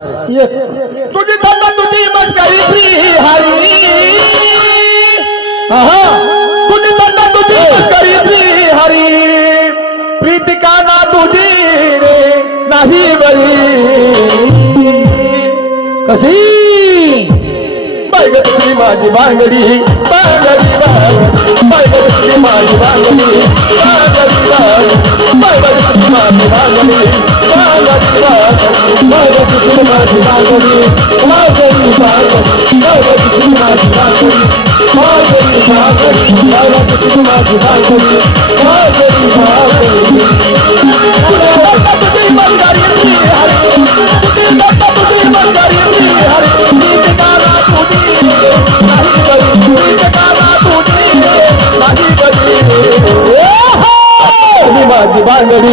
ये तुझे दादा तुझे बस गई श्री हरि तुझे दादा तुझे बस गई श्री हरि प्रीति का ना तुझे रे नहीं बली कसी बागत श्री बांगडी बांगडी बागत श्री माझी बांगडी बांगडी बागत श्री माझी बाजी बांगड़ी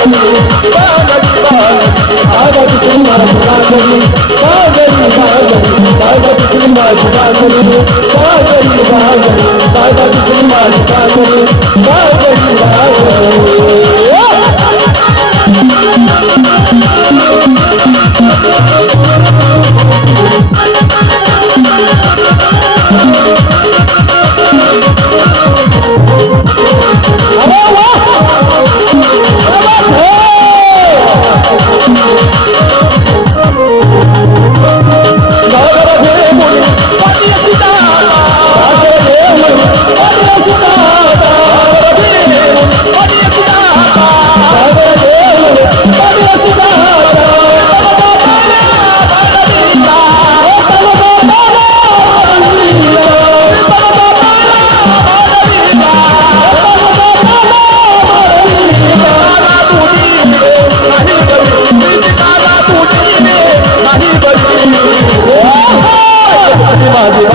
பாகடி சும்மா சுடாகடி பாகடி பாகடி பாகடி சும்மா சுடாகடி பாகடி பாகடி பாகடி சும்மா சுடாகடி பாகடி பாகடி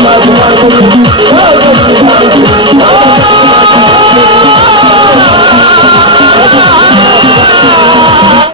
Oh,